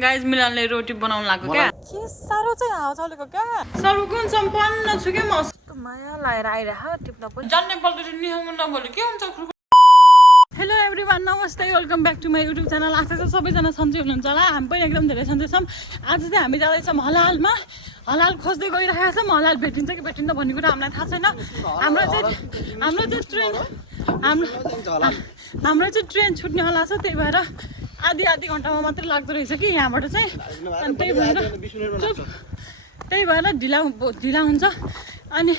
Guys मिलानले रोटी बनाउन लाग्यो क्या के साह्रो चाहिँ हावा चलेको क्या सर्वगुण सम्पन्न छु क्या म माया लाएर आइरह टिप्न पनि जान्ने पल्ट निहाउनु नबोल्यो के हुन्छ हेलो एभ्रीवान नमस्ते welcome back to my YouTube channel आशा छ सबैजना सन्चै हुनुहुन्छ होला हामी पनि एकदम धेरै सन्चै छौँ आज चाहिँ हामी जाँदैछौँ हलालमा हलाल खोज्दै गइरहेका छौँ हलाल भेटिन्छ कि भेटिन्न भन्ने कुरा हामीलाई थाहा छैन हाम्रो चाहिँ ट्रेन छुट्ने होला छ त्यही भएर आधी घन्टामा मात्रै लाग्दो रहेछ कि यहाँबाट चाहिँ अनि त्यही भएर ढिला हुन्छ अनि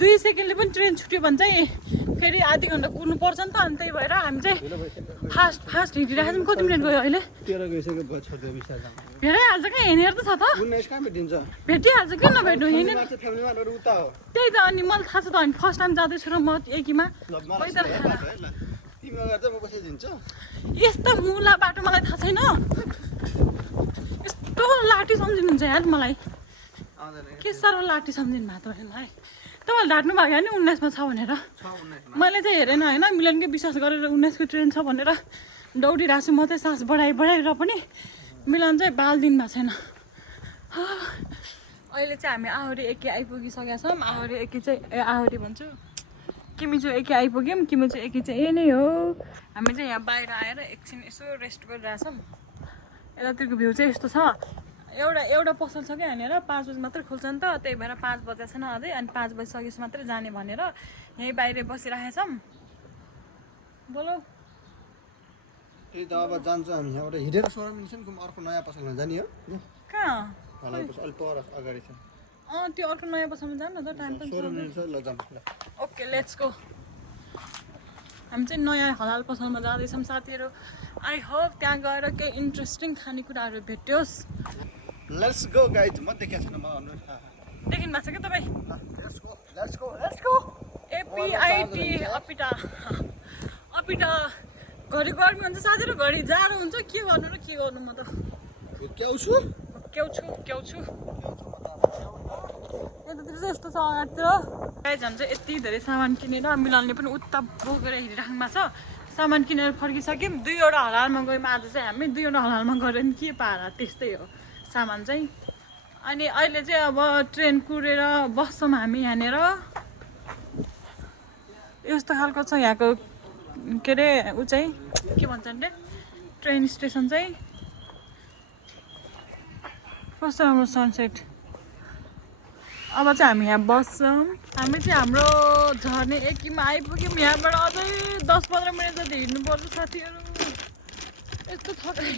2 सेकेन्डले पनि ट्रेन छुट्यो भने चाहिँ फेरि आधी घन्टा कुर्नु पर्छ नि त अनि त्यही भएर हामी चाहिँ फास्ट हिँडिरहेको छौँ कति मिनट गयो अहिले भेटाइहाल्छ क्या हिँडेर त छ त भेटिहाल्छ किन नभेट्नु हिँडेर त्यही त अनि मलाई थाहा छ त हामी फर्स्ट टाइम जाँदैछु र म एकीमा यस्ता मुला बाटो मलाई थाहा छैन यस्तो लाठी सम्झिनुहुन्छ यार मलाई के साह्रो लाठी सम्झिनु भएको त मलाई तपाईँले ढाट्नु भएको नि 19मा छ भनेर मैले चाहिँ हेरेन होइन मिलनकै विश्वास गरेर 19को ट्रेन छ भनेर दौडिरहेको छु म चाहिँ सास बढाएर पनि मिलन चाहिँ बाल दिनमा छैन अहिले चाहिँ हामी आहोरी एकी आइपुगिसकेका छौँ आहोरी एकी चाहिँ आहोरी भन्छु किमी चाहिँ एकी आइपुग्यौँ किमी चाहिँ एकी चाहिँ नै हो हामी चाहिँ यहाँ बाहिर आएर एकछिन यसो रेस्ट गरिरहेछौँ यतातिरको भ्यू चाहिँ यस्तो छ एउटा पसल छ क्या यहाँनिर 5 बजी मात्रै खोल्छ नि त त्यही भएर 5 बजे छैन अझै अनि 5 बजी सकेपछि मात्रै जाने भनेर यहीँ बाहिर बसिरहेको छौँ बोलो त्यही त अब जान्छ हामी यहाँबाट हिँडेर 16 मिनट अर्को नयाँ पसलमा जाने हो कहाँ अलि पर अगाडि छ त्यो अर्को नयाँ पसलमा जानु न त टाइम पनि 16 मिनट छ ल जाऊँ ओके लेट्स गो हामी चाहिँ नयाँ हलाल पसलमा जाँदैछौँ साथीहरू आई होप त्यहाँ गएर केही इन्ट्रेस्टिङ खानेकुराहरू भेट्योस् लेट्स गो गाइज म देखेको छैन मलाई देखिनु भएको छ क्या तपाईँ लेट्स गो एपिआइटी अपिटा घरि गर्मी हुन्छ साथीहरू घरि जाडो हुन्छ के गर्नु र के गर्नु म त क्याउँछु यतातिर चाहिँ यस्तो छ अगाडितिर गाइज हामी चाहिँ यति धेरै सामान किनेर मिलनले पनि उता बोकेर हिँडिराख्नु भएको छ सामान किनेर फर्किसक्यौँ 2वटा हलालमा गयौँ आज चाहिँ हामी 2वटा हलालमा गएर नि के पारा त्यस्तै हो सामान चाहिँ अनि अहिले चाहिँ अब ट्रेन कुरेर बस्छौँ हामी यहाँनिर यस्तो खालको छ यहाँको के अरे ऊ चाहिँ के भन्छन् रे ट्रेन स्टेसन चाहिँ कस्तो राम्रो सनसेट अब चाहिँ हामी यहाँ बस्छौँ हामी चाहिँ हाम्रो झर्ने एकीमा आइपुग्यौँ यहाँबाट अझै 10-15 मिनट जति हिँड्नुपर्छ साथीहरू यस्तो थकाइ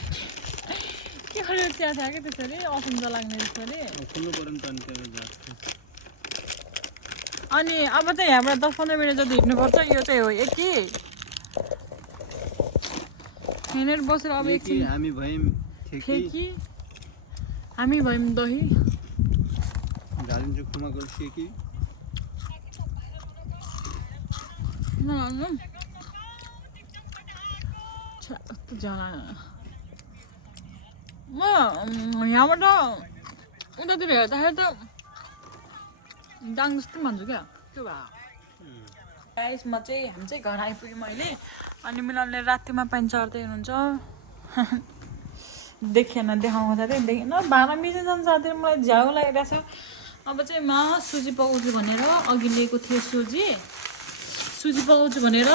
के गरेर चिया थियो क्या त्यसरी असुन्द लाग्ने त्यसरी अनि अब चाहिँ यहाँबाट 10-15 मिनट जति हिँड्नुपर्छ यो चाहिँ हो एकी हिँडेर बसेर अब एकछिन हामी भयौँ हामी भयौँ दही झालिन्छ खुमाको सेकी म यहाँबाट उतातिर हेर्दाखेरि त दाङ जस्तो भन्छु क्या त्यो भए गाइस हामी चाहिँ घर आइपुग्यौँ अहिले अनि मिलनले रातिमा पानी चढ्दै हुनुहुन्छ देखाउँदा चाहिँ देखेन 12 मिनट साथीहरू मलाई झ्याउ लागिरहेछ अब चाहिँ म सुजी पकाउँछु भनेर अघि लिएको थिएँ सुजी पकाउँछु भनेर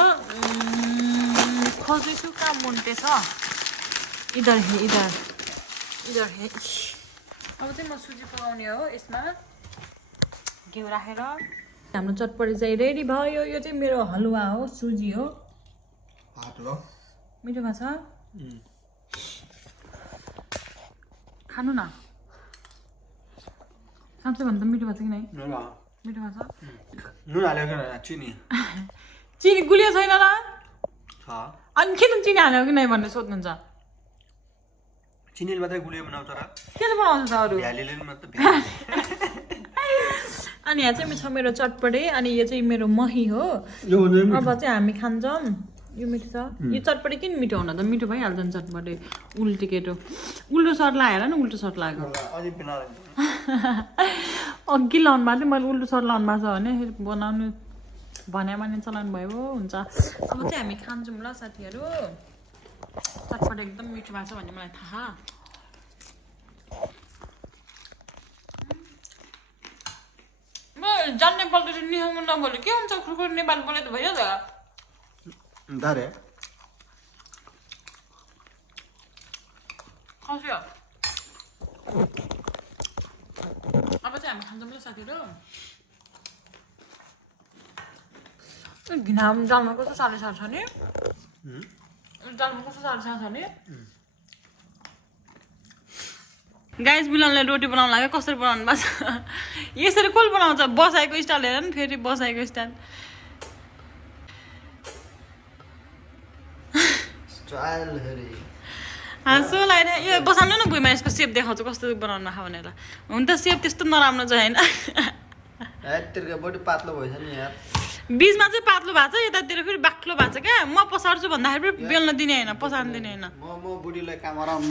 खोज्दैछु कहाँ मुन्टेछ इधर हे अब चाहिँ म सुजी पकाउने हो यसमा घिउ राखेर हाम्रो चटपटी चाहिँ रेडी भयो यो चाहिँ मेरो हलुवा हो सुजी हो मिठो भएको छ खानु न साँच्चै भन्दा मिठो भएको छ कि नै मिठो भएको छ नुन हालेको चिनी गुलियो छैन र अनि किन चिनी हाल्यो कि नै भनेर सोध्नुहुन्छ चिनीले मात्रै गुलियो बनाउँछ र केले बनाउँछ त अरू अनि यहाँ चाहिँ छ मेरो चटपटे अनि यो चाहिँ मेरो मही हो अब चाहिँ हामी खान्छौँ यो मिठो छ यो चटपटे किन मिठो हुन त मिठो भइहाल्छ नि चटपटे उल्टी केटो उल्टो सर्ट लगाएर नि उल्टो सर्ट लाग्यो अघि लाउनु भएको थियो मैले उल्टो सर्ट लाउनु भएको छ भने बनाउनु भने चलाउनु भयो हुन्छ अब चाहिँ हामी खान्छौँ ल साथीहरू चटपटे एकदम मिठो भएको छ भन्ने मलाई थाहा जान्ने बोल्दै निहाउनु नबोल्यो के हुन्छ खुरखुर नेपाली बोले त भइहाल्छ दारे खस्यो अब चाहिँ हामी खान्छौँ ल साथीहरू घिनाम जालमा कस्तो साह्रो छ नि जालमा कस्तो साह्रो छ नि गाइस मिलनले रोटी बनाउनु लाग्यो कसरी बनाउनु भएको छ यसरी कसले बनाउँछ बसाएको स्टाइल हेर नि फेरि बसाएको स्टाइल हाँसो लाग्यो यो बसाल्नु न भुइँमा यसको सेप देखाउँछु कस्तो बनाउनु नखा भनेर हुन त सेप त्यस्तो नराम्रो छ होइन बडी पातलो भएछ नि यार बिचमा चाहिँ पातलो भएको छ यतातिर फेरि बाक्लो भएको छ क्या म पसार्छु भन्दाखेरि फेरि बेल्न दिने होइन पसार्नु दिने होइन म बुढीलाई काम गराउन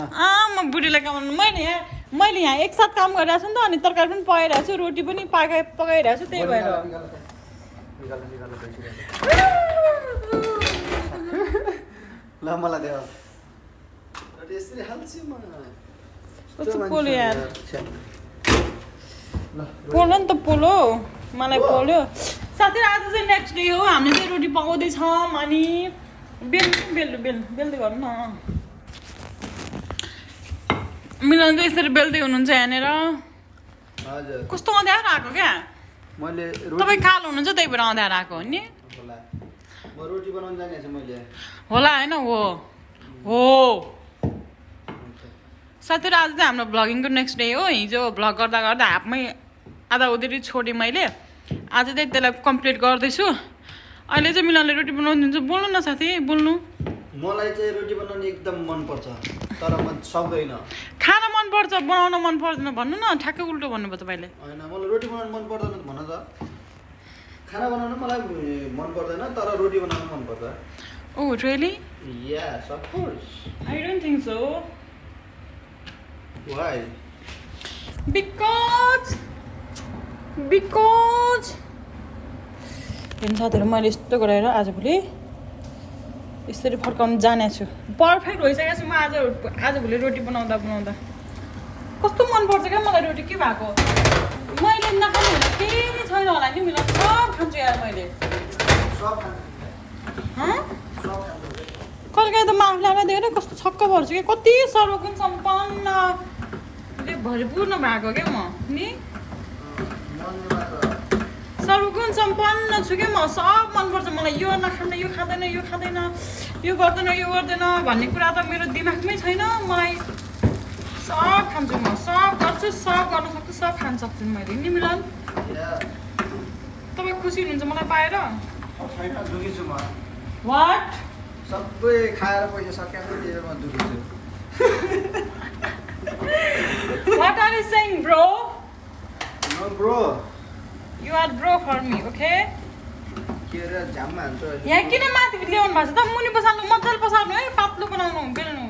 म बुढीलाई काम मैले यहाँ एकसाथ काम गरिरहेको छु नि त अनि तरकारी पनि पकाइरहेको छु रोटी पनि पकाइरहेको छु त्यही भएर ल मलाई देऊ यसरी हाल्छु म कस्तो पोल्यो यार पोल्यो नि त पोलो मलाई पोल्यो साथीहरू आज चाहिँ नेक्स्ट डे हो हामीले चाहिँ रोटी पकाउँदैछौँ अनि बेल्दै गर्नु न मिलन चाहिँ यसरी बेल्दै हुनुहुन्छ यहाँनिर कस्तो अँध्यारो आएको क्या तपाईँ कालो हुनुहुन्छ त्यही भएर अँध्यारो आएको हो नि होला होइन हो साथीहरू आज चाहिँ हाम्रो भ्लगिङको नेक्स्ट डे हो हिजो भ्लग गर्दा गर्दा हाफमै आधा उधरी छोडेँ मैले आज चाहिँ त्यसलाई कम्प्लिट गर्दैछु अहिले चाहिँ मिलनले रोटी बनाउनु दिन्छु बोल्नु न साथी बोल्नु मलाई चाहिँ रोटी बनाउनु एकदम मनपर्छ तर म सक्दैन खाना मनपर्छ बनाउन मन पर्दैन भन्नु न ठ्याक्कै उल्टो भन्नुभयो तपाईँले होइन मलाई रोटी बनाउनु मन पर्दैन भन त खाना बनाउनु मलाई मन पर्दैन तर रोटी बनाउनु मन पर्छ Oh, really? Yes, of course. I don't think so. Why? Because हेर्नु साथीहरू मैले यस्तो गरेर आजभोलि यसरी फर्काउनु जानेको छु पर्फेक्ट भइसकेको छु म आजभोलि रोटी बनाउँदा कस्तो मनपर्छ क्या मलाई रोटी के भएको मैले नखाने भने केही नै छैन होला नि मिलन सब खान्छु यार मैले कहिले त म आफूलाई देखेर कस्तो छक्क पर्छु कि कति सर्वगुण सम्पन्नले भरिपूर्ण भएको क्या म नि सर्वगुण सम्पन्न छु क्या म सब मनपर्छ मलाई यो नखाँदा यो खाँदैन यो गर्दैन यो गर्दैन भन्ने कुरा त मेरो दिमागमै छैन मलाई सब खान्छु म सब गर्छु सब गर्न सक्छु सब खान सक्छु मैले नि मिलन तपाईँ खुसी हुनुहुन्छ मलाई पाएर वाट सबै खाएर पैसा सकेर म दुखी छु What are you saying, bro? No, bro. You are bro for me, okay? के रे झ्याममा हान्छ यहाँ किन माथि ल्याउनु भएको छ त मुनि पसाल्नु मजाले पसाल्नु है पातलो बनाउनु बेल्नु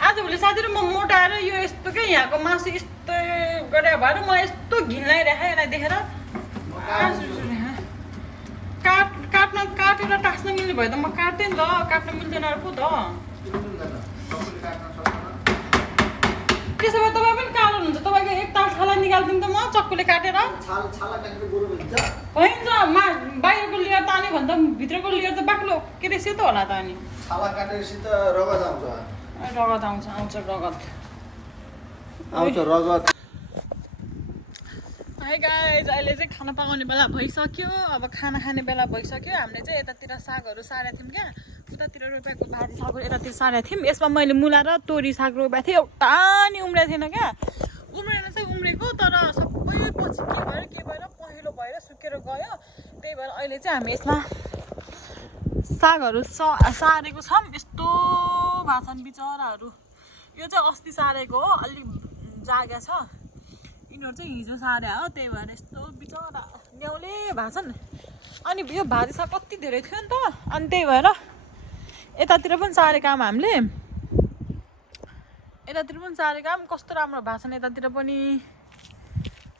आजभोलि साथीहरू म मोटाएर यो यस्तो क्या यहाँको मासु यस्तो गरे भएर मलाई यस्तो घिन लागिरहेको यसलाई देखेर काटेर टास्न मिल्ने भयो त म काट्थेँ नि त काट्न मिल्दैन पो त त्यसो भए तपाईँ पनि कालो हुन्छ तपाईँको एक ताल छाला निकालिदिउँ त म चक्कुले काटेर होइन बाहिरको लेयर तान्यो भने त भित्रको लेयर त बाक्लो के अरे सेतो होला त अनि रगत आउँछ रगत हाई गाइज अहिले चाहिँ खाना पकाउने बेला भइसक्यो अब खाना खाने बेला भइसक्यो हामीले चाहिँ यतातिर सागहरू सारेको थियौँ क्या उतातिर रोपेको भाजी सागहरू यतातिर सारेको थियौँ यसमा मैले मुला र तोरी साग रोपेको थिएँ एउटा नि उम्रेको थिएन क्या उम्रेर चाहिँ उम्रेको तर सबै पछि के भएर पहेँलो भएर सुकेर गयो त्यही भएर अहिले चाहिँ हामी यसमा सागहरू सारेको छौँ यस्तो भएको छन् बिचराहरू यो चाहिँ अस्ति सारेको हो अलिक जागा छ यिनीहरू चाहिँ हिजो सारे हो त्यही भएर यस्तो बिचरा न्याउले भएको छन् अनि यो भाजी साग कति धेरै थियो नि त अनि त्यही भएर यतातिर पनि सारेको हामीले कस्तो राम्रो भएको छन् यतातिर पनि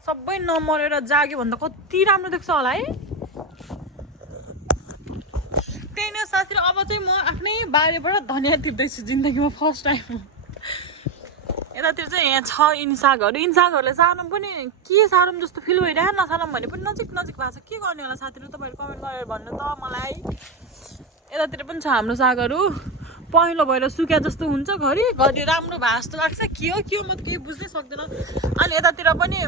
सबै नमरेर जाग्यो भने त कति राम्रो देख्छ होला है त्यही नै साथी अब चाहिँ म आफ्नै बारीबाट धनियाँ टिप्दैछु जिन्दगीमा फर्स्ट टाइम यतातिर चाहिँ यहाँ छ इन्सागहरू इन्सागहरूले सार्नु पनि के सारौँ जस्तो फिल भइरहेको नसारौँ भने पनि नजिक नजिक भएको छ के गर्ने होला साथीहरू तपाईँहरू कमेन्ट गरेर भन्नु त मलाई यतातिर पनि छ हाम्रो सागहरू पहेँलो भएर सुक्या जस्तो हुन्छ घरि घरि राम्रो भए जस्तो लाग्छ के हो म त केही बुझ्नै सक्दैन अनि यतातिर पनि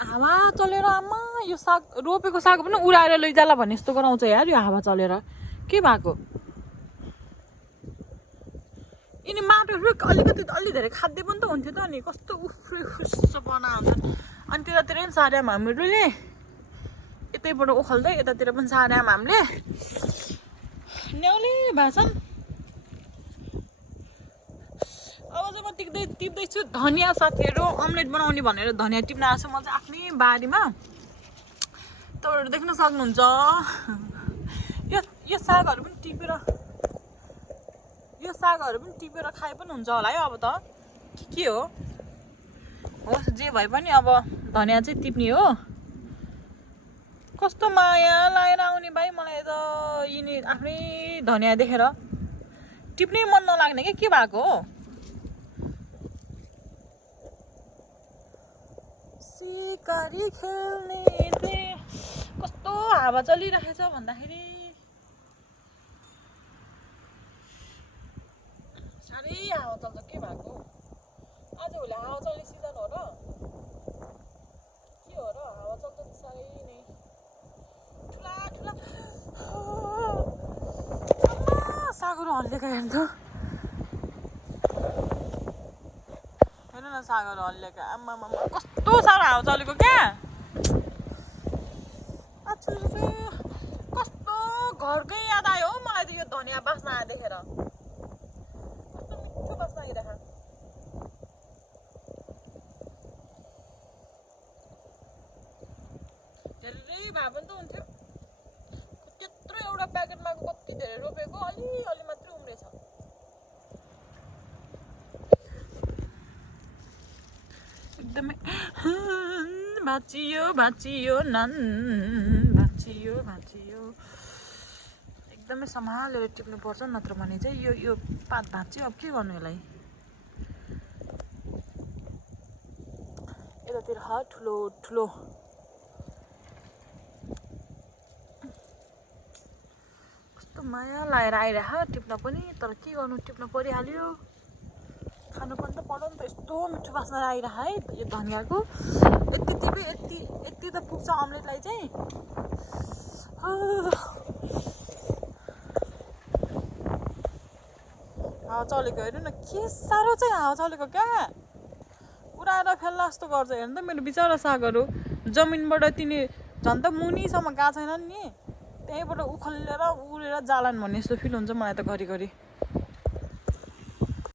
हावा चलेर आमा यो साग रोपेको साग पनि उडाएर लैजाला भन्ने जस्तो गराउँछ यार यो हावा चलेर के भएको यिनी माटोहरू अलिकति अलि धेरै खाद्य पनि त हुन्थ्यो त अनि कस्तो उफ्रो बना हुन्छन् अनि त्यतातिर पनि सार्यौँ हामीहरूले यतैबाट उखाल्दै यतातिर पनि सार्यौँ हामीले न्याउले भाषण अब चाहिँ म टिप्दैछु धनियाँ साथीहरू अम्लेट बनाउने भनेर धनियाँ टिप्न आएको छु म चाहिँ आफ्नै बारीमा तपाईँहरू देख्न सक्नुहुन्छ यो सागहरू पनि टिपेर खाए पनि हुन्छ होला है अब त के हो होस् जे भए पनि अब धनियाँ चाहिँ टिप्ने हो कस्तो माया लाएर आउने भाइ मलाई त यिनी आफ्नै धनियाँ देखेर टिप्नै मन नलाग्ने के भएको हो सिकारी खेल्ने कस्तो हावा चलिरहेछ भन्दाखेरि साह्रै हावा चल्छ के भएको आजभोलि हावा चल्ने सिजन हो र के हो र हावा चल्छ त साह्रै नै ठुला सागहरू हल्लिएका हेर्नु त हेर्नु न सागहरू हल्लिएका आम्मा कस्तो साह्रो हावा चलेको क्या कस्तो घरकै याद आयो हौ मलाई त यो धनियाँ बास्न आए देखेर कस्तो मिठो बास्न आइरहेको धेरै भए पनि त हुन्थ्यो त्यत्रो एउटा प्याकेटमा कति धेरै रोपेको अलि मात्रै उम्रेछ एकदमै भाँचियो नन भाँचियो एकदमै सम्हालेर टिप्नुपर्छ नत्र भने चाहिँ यो पात भाँच्यो अब के गर्नु यसलाई यतातिर ठुलो कस्तो माया लाएर आइरह टिप्न पनि तर के गर्नु टिप्न परिहाल्यो खानु पनि त पर्यो नि त यस्तो मिठो बास्ना आइरह है यो धनियाँको यति टिपे यति त पुग्छ अम्लेटलाई चाहिँ हावा चलेको हेर्नु न के साह्रो चाहिँ हावा चलेको क्या उडाएर फेल्ला जस्तो गर्छ हेर्नु त मेरो बिचरा सागहरू जमिनबाट तिनी झन् त मुनिसम्म गएको छैनन् नि त्यहीँबाट उखेलेर उडेर जालान् भन्ने जस्तो फिल हुन्छ मलाई त घरिघरि